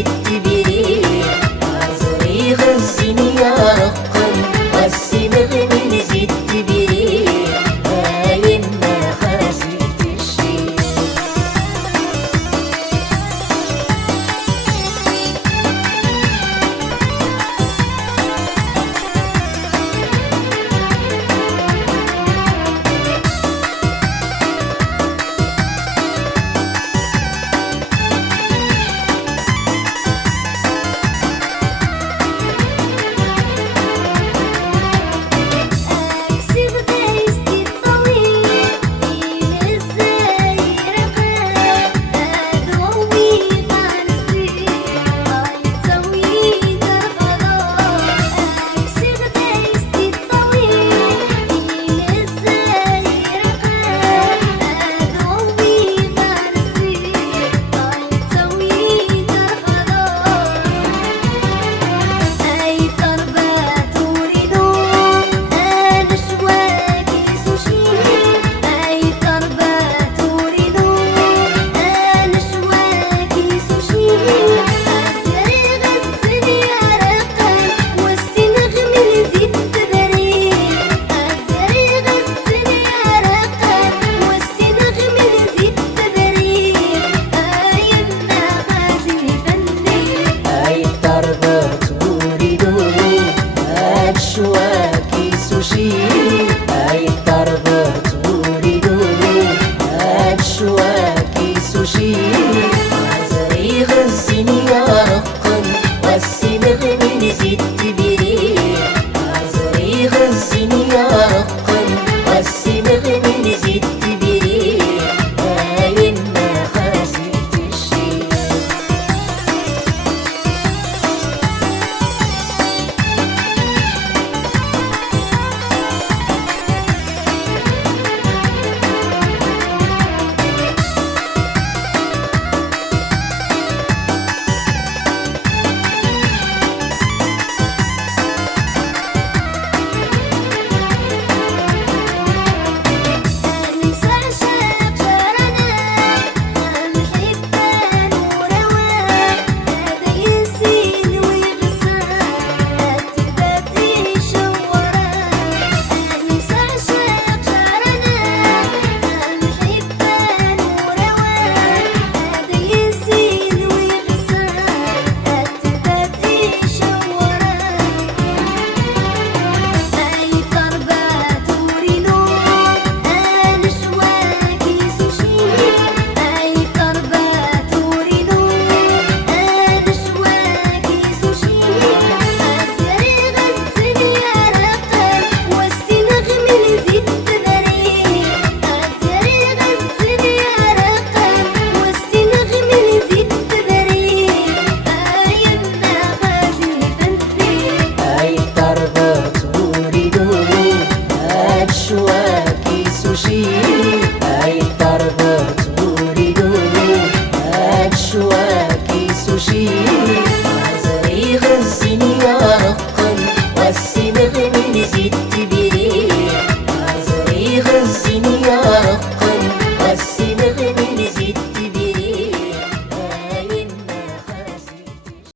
زدت بيه عذري غزني يا رقم والسمغ من زدت بيه هايم ما خسرت الشي شواكي سوشي هاي الطربات وريدو هاد شواكي سوشي عذري غزني يا رقم والسمغ من زدت بيه عذري غزني يا رقم والسمغ من زدت بيه هاي ما خسرت الشي سوشي هاي الطربات وريدو هاد شواكي سوشي عذري غزني يا رقم والسمغ من زدت بيه